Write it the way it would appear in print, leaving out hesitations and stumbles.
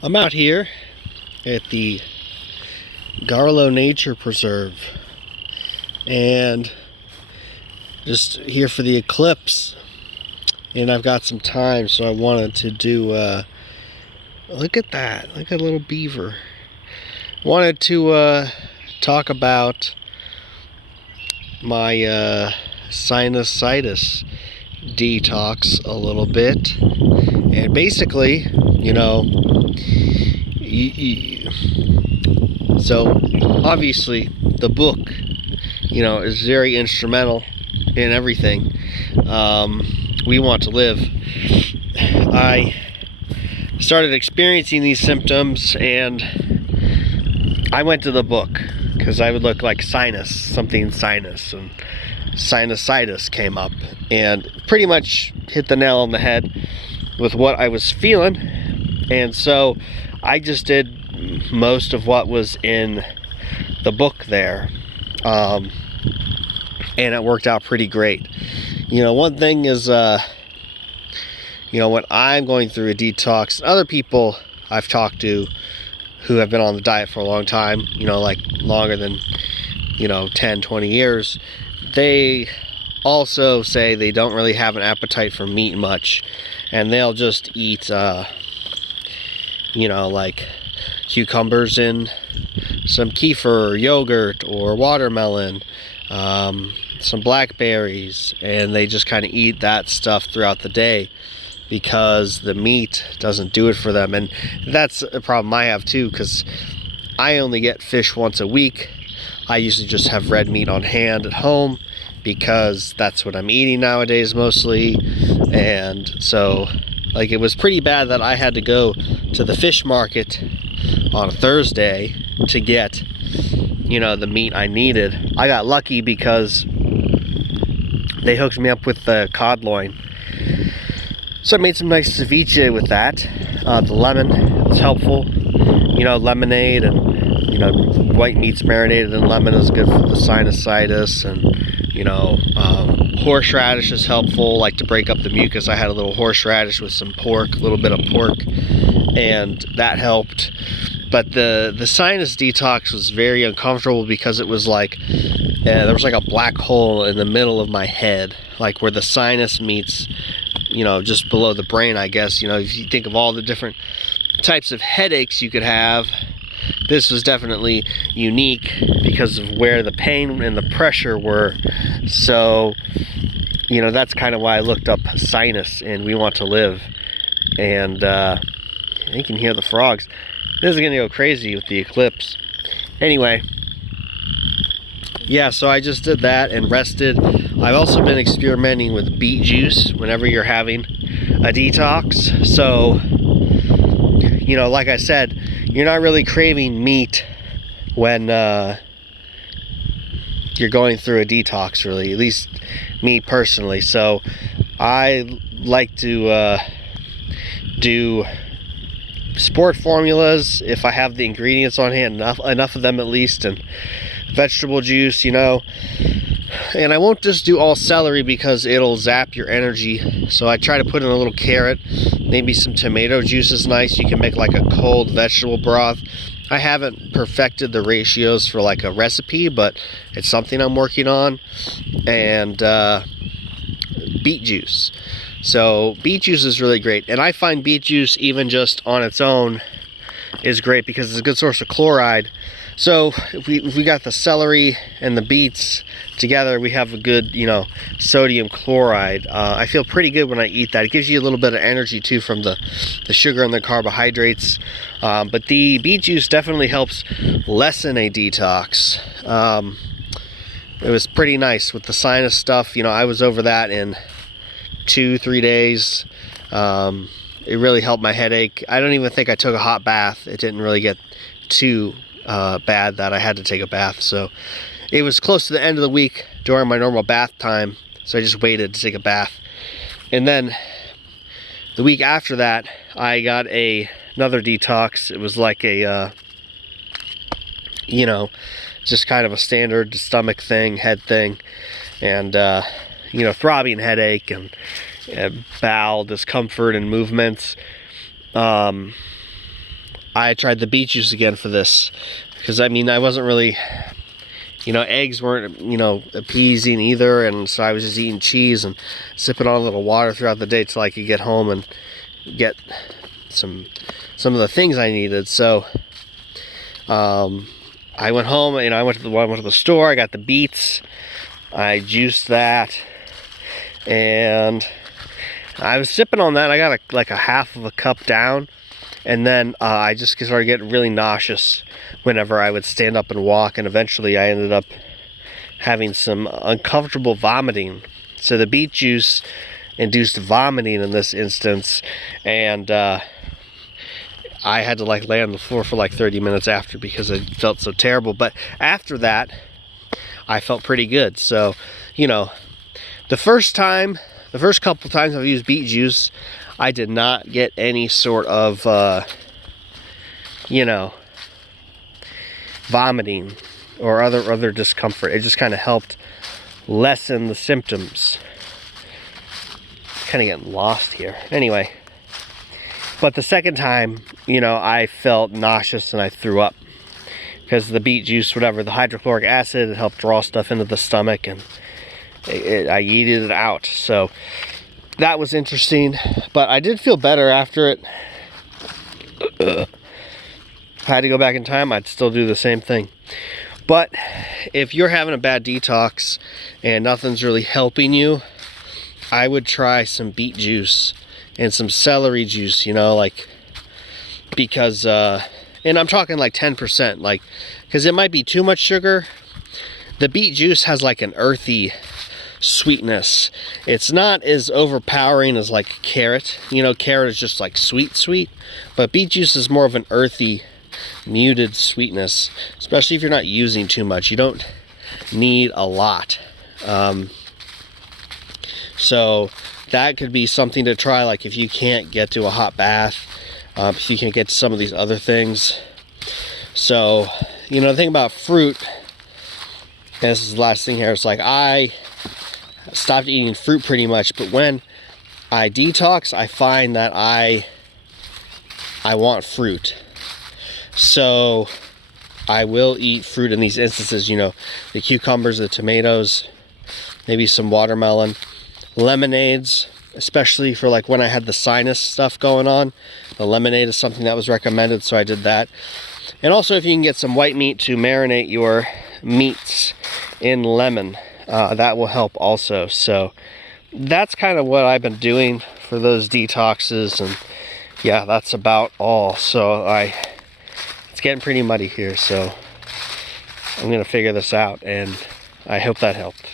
I'm out here at the Garlow Nature Preserve and just here for the eclipse, and I've got some time, so I wanted to do look at that, look at a little beaver. Wanted to talk about my sinusitis detox a little bit. And basically, so obviously the book, is very instrumental in everything. We Want to Live. I started experiencing these symptoms and I went to the book because I would look like something sinus, and sinusitis came up and pretty much hit the nail on the head with what I was feeling. And so I just did most of what was in the book there, and it worked out pretty great. One thing is, when I'm going through a detox, other people I've talked to who have been on the diet for a long time, like longer than 10, 20 years, they also say they don't really have an appetite for meat much, and they'll just eat like cucumbers and some kefir or yogurt or watermelon, some blackberries, and they just kind of eat that stuff throughout the day because the meat doesn't do it for them. And that's a problem I have too, because I only get fish once a week. I usually just have red meat on hand at home because that's what I'm eating nowadays mostly. And so it was pretty bad that I had to go to the fish market on a Thursday to get the meat I needed. I got lucky because they hooked me up with the cod loin, so I made some nice ceviche with that. The lemon was helpful, lemonade, and white meat's marinated in lemon is good for the sinusitis. And horseradish is helpful, like to break up the mucus. I had a little horseradish with some pork, a little bit of pork, and that helped. But the sinus detox was very uncomfortable because it was like there was like a black hole in the middle of my head, like where the sinus meets, just below the brain, I guess. If you think of all the different types of headaches you could have, this was definitely unique because of where the pain and the pressure were. So, that's kind of why I looked up sinus and We Want to Live. And you can hear the frogs. This is going to go crazy with the eclipse. Anyway, yeah, so I just did that and rested. I've also been experimenting with beet juice whenever you're having a detox. So, like I said, you're not really craving meat when you're going through a detox, really, at least me personally. So I like to do sport formulas if I have the ingredients on hand, enough of them at least, and vegetable juice, and I won't just do all celery because it'll zap your energy. So I try to put in a little carrot, maybe some tomato juice is nice. You can make like a cold vegetable broth. I haven't perfected the ratios for like a recipe, but it's something I'm working on. And beet juice. So beet juice is really great, and I find beet juice even just on its own is great because it's a good source of chloride. So if we got the celery and the beets together, we have a good sodium chloride. I feel pretty good when I eat that. It gives you a little bit of energy too from the sugar and the carbohydrates. But the beet juice definitely helps lessen a detox. It was pretty nice with the sinus stuff. I was over that in 2-3 days. It really helped my headache. I don't even think I took a hot bath. It didn't really get too bad that I had to take a bath. So it was close to the end of the week during my normal bath time, so I just waited to take a bath. And then the week after that, I got another detox. It was like a just kind of a standard stomach thing, head thing, and throbbing headache and bowel discomfort and movements. I tried the beet juice again for this, because I mean, I wasn't really, you know, eggs weren't, you know, appeasing either, and so I was just eating cheese and sipping on a little water throughout the day till I could get home and get some of the things I needed. So I went home, you know, I went to the store, I got the beets, I juiced that, and I was sipping on that. I got like a half of a cup down, and then I just started getting really nauseous whenever I would stand up and walk, and eventually I ended up having some uncomfortable vomiting. So the beet juice induced vomiting in this instance, and I had to like lay on the floor for like 30 minutes after because I felt so terrible. But after that, I felt pretty good. So, you know, the first couple times I've used beet juice, I did not get any sort of, you know, vomiting or other discomfort. It just kind of helped lessen the symptoms. Kind of getting lost here. Anyway, but the second time, you know, I felt nauseous and I threw up because the beet juice, whatever, the hydrochloric acid, it helped draw stuff into the stomach, and I yeeted it out. So that was interesting, but I did feel better after it. If I had to go back in time, I'd still do the same thing. But if you're having a bad detox and nothing's really helping you, I would try some beet juice and some celery juice, you know, like, because and I'm talking like 10%, like, because it might be too much sugar. The beet juice has like an earthy sweetness. It's not as overpowering as like carrot. You know, carrot is just like sweet, but beet juice is more of an earthy, muted sweetness, especially if you're not using too much. You don't need a lot. So that could be something to try, like if you can't get to a hot bath, if you can't get to some of these other things. So, you know, the thing about fruit, and this is the last thing here, it's like I stopped eating fruit pretty much, but when I detox, I find that I want fruit. So I will eat fruit in these instances, you know, the cucumbers, the tomatoes, maybe some watermelon, lemonades, especially for like when I had the sinus stuff going on. The lemonade is something that was recommended, so I did that. And also, if you can get some white meat to marinate your meats in lemon, that will help also. So that's kind of what I've been doing for those detoxes, and yeah, that's about all. So it's getting pretty muddy here, so I'm gonna figure this out, and I hope that helped.